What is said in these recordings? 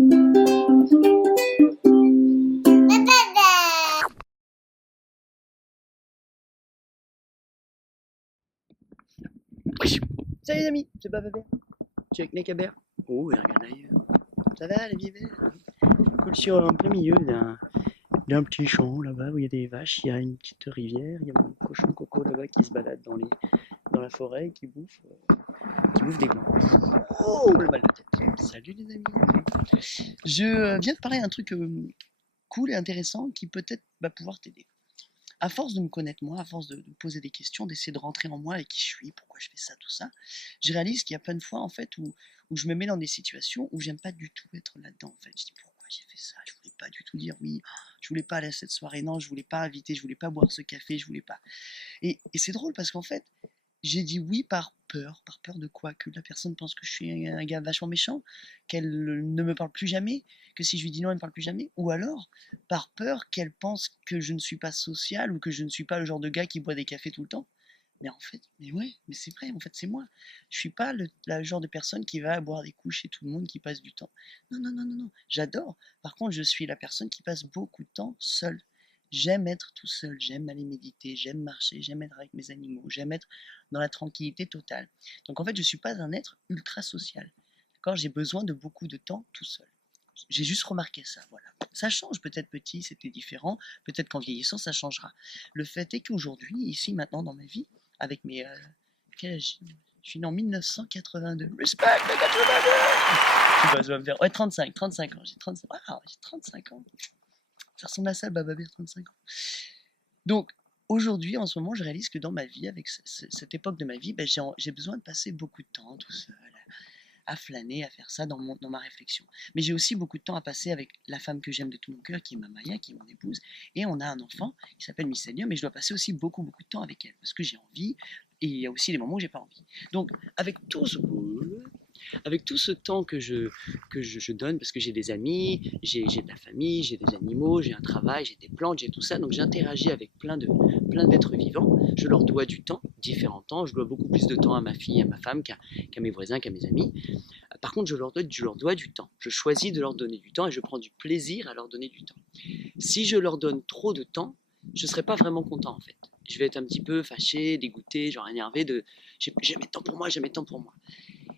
Salut les amis, c'est Bababert. Je suis avec Nekabert. Oh, il regarde ailleurs. Ça va, la vie belle? Cool, sur en plein milieu d'un petit champ là-bas où il y a des vaches, il y a une petite rivière, il y a mon cochon Coco là-bas qui se balade dans la forêt et qui bouffe des glands. Oh, le mal de tête. Salut les amis. Je viens de parler d'un truc cool et intéressant qui peut-être va pouvoir t'aider. À force de me connaître moi, à force de me poser des questions, d'essayer de rentrer en moi et qui je suis, pourquoi je fais ça, tout ça, je réalise qu'il y a plein de fois en fait où je me mets dans des situations où j'aime pas du tout être là-dedans en fait. Je dis pourquoi j'ai fait ça, je voulais pas du tout dire oui, je voulais pas aller à cette soirée, non, je voulais pas inviter, je voulais pas boire ce café, je voulais pas. Et c'est drôle parce qu'en fait, j'ai dit oui par peur de quoi? Que la personne pense que je suis un gars vachement méchant, qu'elle ne me parle plus jamais, que si je lui dis non, elle ne me parle plus jamais, ou alors par peur qu'elle pense que je ne suis pas social ou que je ne suis pas le genre de gars qui boit des cafés tout le temps. Mais en fait, mais ouais, mais c'est vrai, en fait, c'est moi. Je suis pas le genre de personne qui va boire des coups chez tout le monde, qui passe du temps. Non, non, non, non, non. J'adore. Par contre, je suis la personne qui passe beaucoup de temps seule. J'aime être tout seul, j'aime aller méditer, j'aime marcher, j'aime être avec mes animaux, j'aime être dans la tranquillité totale. Donc en fait, je ne suis pas un être ultra social. D'accord. J'ai besoin de beaucoup de temps tout seul. J'ai juste remarqué ça, voilà. Ça change, peut-être petit, c'était différent, peut-être qu'en vieillissant, ça changera. Le fait est qu'aujourd'hui, ici, maintenant, dans ma vie, avec mes... quel âge je suis né en 1982. Respect de 82. Je vais me faire... Ouais, 35 ans. J'ai 35, wow, j'ai 35 ans. Ça ressemble à ça, Bababir, 35 ans. Donc, aujourd'hui, en ce moment, je réalise que dans ma vie, avec cette époque de ma vie, ben, j'ai besoin de passer beaucoup de temps tout seul, à flâner, à faire ça dans ma réflexion. Mais j'ai aussi beaucoup de temps à passer avec la femme que j'aime de tout mon cœur, qui est ma Maya, qui est mon épouse. Et on a un enfant qui s'appelle Missania, mais je dois passer aussi beaucoup, beaucoup de temps avec elle, parce que j'ai envie, et il y a aussi des moments où j'ai pas envie. Donc, avec tout ce temps que je donne, parce que j'ai des amis, j'ai de la famille, j'ai des animaux, j'ai un travail, j'ai des plantes, j'ai tout ça, donc j'interagis avec plein d'êtres vivants, je leur dois du temps, différents temps, je dois beaucoup plus de temps à ma fille, à ma femme qu'à mes voisins, qu'à mes amis. Par contre, je leur dois du temps, je choisis de leur donner du temps et je prends du plaisir à leur donner du temps. Si je leur donne trop de temps, je ne serai pas vraiment content en fait. Je vais être un petit peu fâché, dégoûté, genre énervé de j'ai jamais de temps pour moi, jamais de temps pour moi.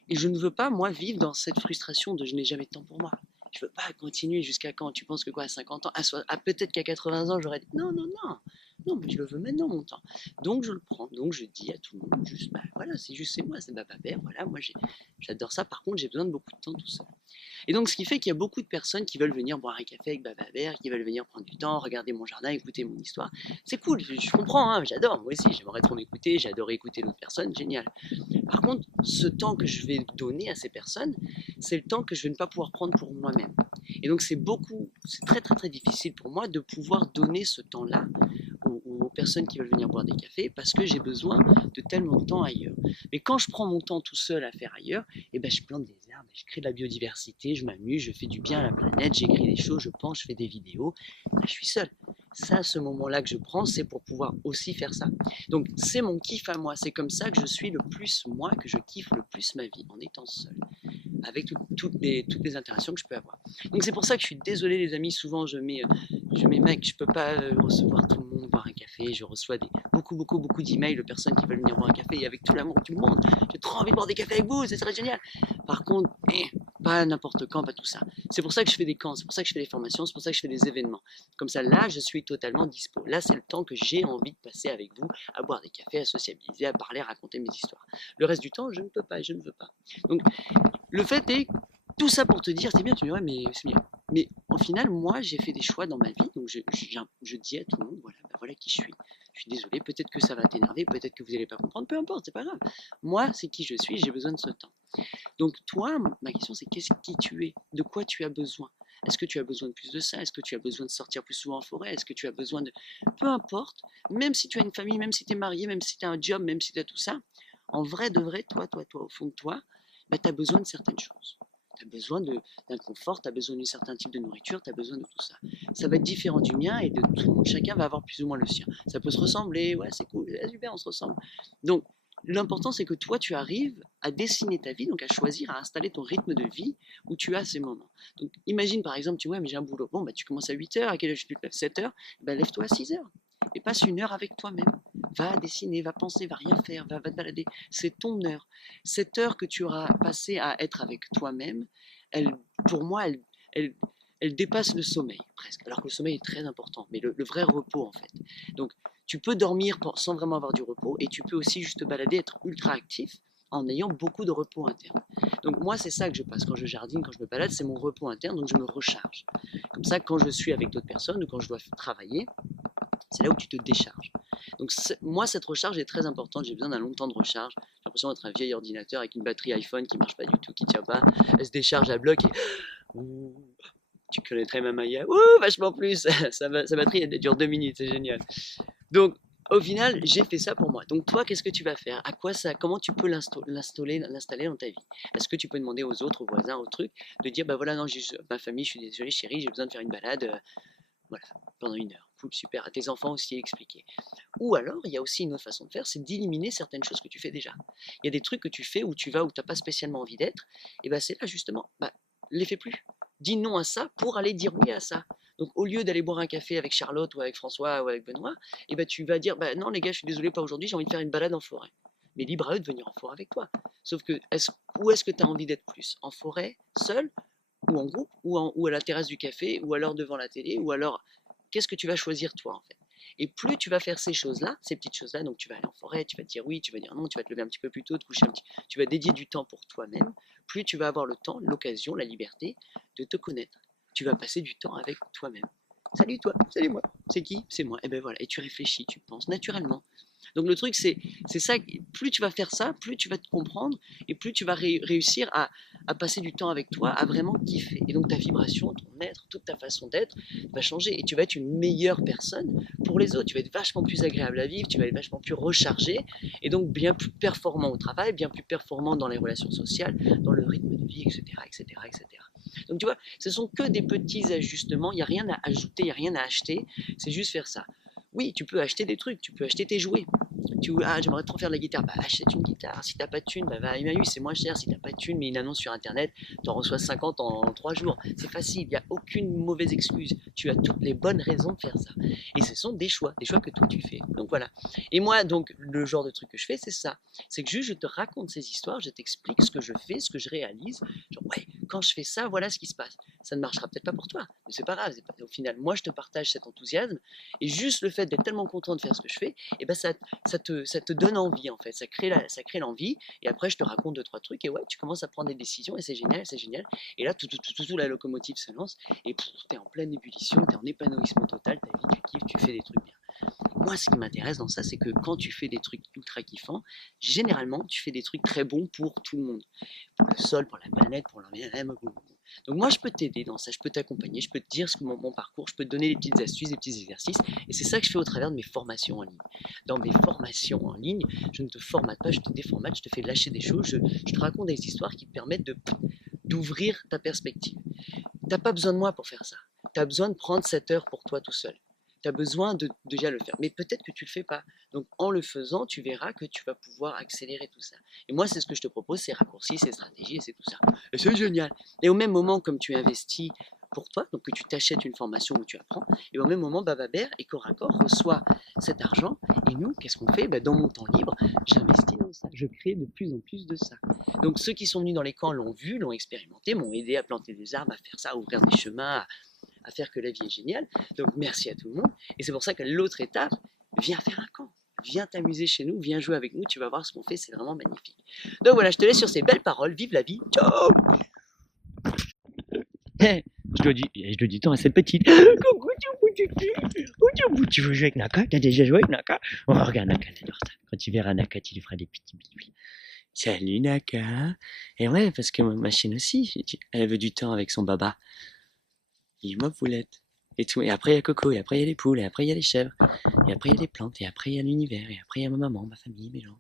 Et je ne veux pas, moi, vivre dans cette frustration de je n'ai jamais de temps pour moi. Je ne veux pas continuer jusqu'à quand? Tu penses que quoi, à 50 ans, peut-être qu'à 80 ans, j'aurais dit non, non, non, non, mais je le veux maintenant, mon temps. Donc je le prends, donc je dis à tout le monde, juste, bah voilà, c'est moi, c'est ma père, voilà, moi j'adore ça. Par contre, j'ai besoin de beaucoup de temps tout seul. Et donc, ce qui fait qu'il y a beaucoup de personnes qui veulent venir boire un café avec Baba Vert, qui veulent venir prendre du temps, regarder mon jardin, écouter mon histoire. C'est cool, je comprends, hein, j'adore, moi aussi, j'aimerais trop m'écouter, j'adore écouter d'autres personnes, génial. Par contre, ce temps que je vais donner à ces personnes, c'est le temps que je vais ne pas pouvoir prendre pour moi-même. Et donc c'est très très très difficile pour moi de pouvoir donner ce temps-là aux personnes qui veulent venir boire des cafés parce que j'ai besoin de tellement de temps ailleurs. Mais quand je prends mon temps tout seul à faire ailleurs, eh ben je plante des arbres, je crée de la biodiversité, je m'amuse, je fais du bien à la planète, j'écris des choses, je pense, je fais des vidéos. Ben, je suis seul. Ça, ce moment-là que je prends, c'est pour pouvoir aussi faire ça. Donc c'est mon kiff à moi, c'est comme ça que je suis le plus moi, que je kiffe le plus ma vie, en étant seul, avec toutes les interactions que je peux avoir. Donc c'est pour ça que je suis désolé les amis, souvent je mets mec, je peux pas recevoir tout le monde boire un café, je reçois beaucoup d'emails de personnes qui veulent venir boire un café et avec tout l'amour du monde, j'ai trop envie de boire des cafés avec vous, ça serait génial. Par contre, pas n'importe quand, pas tout ça. C'est pour ça que je fais des camps, c'est pour ça que je fais des formations, c'est pour ça que je fais des événements. Comme ça, là, je suis totalement dispo. Là, c'est le temps que j'ai envie de passer avec vous, à boire des cafés, à sociabiliser, à parler, à raconter mes histoires. Le reste du temps, je ne peux pas, je ne veux pas. Donc, le fait est, tout ça pour te dire, c'est bien, tu me dis, ouais, mais c'est bien. Mais au final, moi, j'ai fait des choix dans ma vie, donc je dis à tout le monde, voilà, ben voilà qui je suis. Je suis désolé, peut-être que ça va t'énerver, peut-être que vous n'allez pas comprendre, peu importe, c'est pas grave. Moi, c'est qui je suis, j'ai besoin de ce temps. Donc toi, ma question c'est qu'est-ce qui tu es? De quoi tu as besoin? Est-ce que tu as besoin de plus de ça? Est-ce que tu as besoin de sortir plus souvent en forêt? Est-ce que tu as besoin de... Peu importe, même si tu as une famille, même si tu es marié, même si tu as un job, même si tu as tout ça, en vrai de vrai, toi, au fond de toi, bah, tu as besoin de certaines choses. Tu as besoin d'un confort, tu as besoin d'un certain type de nourriture, tu as besoin de tout ça. Ça va être différent du mien et de tout le monde. Chacun va avoir plus ou moins le sien. Ça peut se ressembler, ouais, c'est cool, super, on se ressemble. Donc, l'important, c'est que toi, tu arrives à dessiner ta vie, donc à choisir, à installer ton rythme de vie où tu as ces moments. Donc, imagine par exemple, tu vois, mais j'ai un boulot. Bon, bah, tu commences à 8 heures, à quelle heure tu te lèves? 7 heures, bah, lève-toi à 6 heures et passe une heure avec toi-même. Va dessiner, va penser, va rien faire, va te balader. C'est ton heure. Cette heure que tu auras passée à être avec toi-même, elle, pour moi, elle, elle dépasse le sommeil presque. Alors que le sommeil est très important, mais le vrai repos en fait. Donc, tu peux dormir sans vraiment avoir du repos et tu peux aussi juste te balader, être ultra actif en ayant beaucoup de repos interne. Donc moi, c'est ça que je passe quand je jardine, quand je me balade, c'est mon repos interne, donc je me recharge. Comme ça, quand je suis avec d'autres personnes ou quand je dois travailler, c'est là où tu te décharges. Donc moi, cette recharge est très importante, j'ai besoin d'un long temps de recharge. J'ai l'impression d'être un vieil ordinateur avec une batterie iPhone qui marche pas du tout, qui tient pas, elle se décharge à bloc et ouh, tu connaîtrais ma Maya, vachement plus, sa batterie elle dure 2 minutes, c'est génial. Donc, au final, j'ai fait ça pour moi. Donc, toi, qu'est-ce que tu vas faire? À quoi ça? Comment tu peux l'installer dans ta vie? Est-ce que tu peux demander aux autres, aux voisins, aux trucs, de dire, bah voilà, non, ma famille, je suis désolé, chérie, j'ai besoin de faire une balade, voilà, pendant 1 heure. Cool, super. À tes enfants aussi expliquer. Ou alors, il y a aussi une autre façon de faire, c'est d'éliminer certaines choses que tu fais déjà. Il y a des trucs que tu fais où tu vas, où tu n'as pas spécialement envie d'être, et ben c'est là justement, bah, les fais plus. Dis non à ça pour aller dire oui à ça. Donc au lieu d'aller boire un café avec Charlotte ou avec François ou avec Benoît, et ben tu vas dire, bah non les gars, je suis désolé, pas aujourd'hui, j'ai envie de faire une balade en forêt. Mais libre à eux de venir en forêt avec toi. Sauf que, où est-ce que tu as envie d'être plus? En forêt, seul, ou en groupe, ou à la terrasse du café, ou alors devant la télé, ou alors qu'est-ce que tu vas choisir toi en fait? Et plus tu vas faire ces choses-là, ces petites choses-là, donc tu vas aller en forêt, tu vas te dire oui, tu vas dire non, tu vas te lever un petit peu plus tôt, te coucher un petit, tu vas dédier du temps pour toi-même, plus tu vas avoir le temps, l'occasion, la liberté de te connaître. Tu vas passer du temps avec toi-même. Salut toi, salut moi. C'est qui? C'est moi. Et ben voilà, et tu réfléchis, tu penses naturellement. Donc le truc, c'est ça, plus tu vas faire ça, plus tu vas te comprendre et plus tu vas réussir à passer du temps avec toi, à vraiment kiffer. Et donc ta vibration, ton être, toute ta façon d'être va changer et tu vas être une meilleure personne pour les autres. Tu vas être vachement plus agréable à vivre, tu vas être vachement plus rechargé et donc bien plus performant au travail, bien plus performant dans les relations sociales, dans le rythme de vie, etc. etc., etc. Donc tu vois, ce sont que des petits ajustements, il n'y a rien à ajouter, il n'y a rien à acheter, c'est juste faire ça. Oui, tu peux acheter des trucs, tu peux acheter tes jouets. J'aimerais trop faire de la guitare, bah achète une guitare. Si t'as pas de thune, bah va à Emmaüs, c'est moins cher. Si t'as pas de thune, mais une annonce sur internet, t'en reçois 50 en 3 jours. C'est facile, il n'y a aucune mauvaise excuse. Tu as toutes les bonnes raisons de faire ça. Et ce sont des choix que toi tu fais. Donc voilà. Et moi, donc, le genre de truc que je fais, c'est ça. C'est que juste je te raconte ces histoires, je t'explique ce que je fais, ce que je réalise. Genre, ouais, quand je fais ça, voilà ce qui se passe. Ça ne marchera peut-être pas pour toi, mais c'est pas grave. Au final, moi, je te partage cet enthousiasme. Et juste le fait d'être tellement content de faire ce que je fais, et ben ça te donne envie en fait, ça crée l'envie, et après je te raconte 2 3 trucs, et ouais, tu commences à prendre des décisions, et c'est génial, et là tout, la locomotive se lance, et t'es en pleine ébullition, t'es en épanouissement total, ta vie, tu kiffes, tu fais des trucs bien. Moi, ce qui m'intéresse dans ça, c'est que quand tu fais des trucs ultra kiffants, généralement, tu fais des trucs très bons pour tout le monde. Pour le sol, pour la planète, pour l'environnement. Donc moi, je peux t'aider dans ça, je peux t'accompagner, je peux te dire mon parcours, je peux te donner des petites astuces, des petits exercices. Et c'est ça que je fais au travers de mes formations en ligne. Dans mes formations en ligne, je ne te formate pas, je te déformate, je te fais lâcher des choses, je te raconte des histoires qui te permettent d'ouvrir ta perspective. Tu n'as pas besoin de moi pour faire ça. Tu as besoin de prendre cette heure pour toi tout seul. Tu as besoin de déjà le faire. Mais peut-être que tu ne le fais pas. Donc en le faisant, tu verras que tu vas pouvoir accélérer tout ça. Et moi, c'est ce que je te propose, c'est raccourcis, c'est stratégies, et c'est tout ça. Et c'est génial. Et au même moment, comme tu investis pour toi, donc que tu t'achètes une formation où tu apprends, et au même moment, Bababer et Coracor reçoit cet argent. Et nous, qu'est-ce qu'on fait? Dans mon temps libre, j'investis dans ça. Je crée de plus en plus de ça. Donc ceux qui sont venus dans les camps l'ont vu, l'ont expérimenté, m'ont aidé à planter des arbres, à faire ça, à ouvrir des chemins, à faire que la vie est géniale. Donc merci à tout le monde. Et c'est pour ça que l'autre étape, viens faire un camp. Viens t'amuser chez nous, viens jouer avec nous, tu vas voir ce qu'on fait, c'est vraiment magnifique. Donc voilà, je te laisse sur ces belles paroles, vive la vie, ciao. Je dois du temps à cette petite. Coucou, tu veux jouer avec Naka? T'as déjà joué avec Naka? Oh, regarde Naka, elle adore ça. Quand tu verras Naka, tu lui feras des petits bisous. Salut Naka. Et ouais, parce que ma chienne aussi, elle veut du temps avec son baba. Il est ma poulette. Et tout. Et après, il y a Coco, et après, il y a les poules, et après, il y a les chèvres, et après, il y a les plantes, et après, il y a l'univers, et après, il y a ma maman, ma famille, mes gens.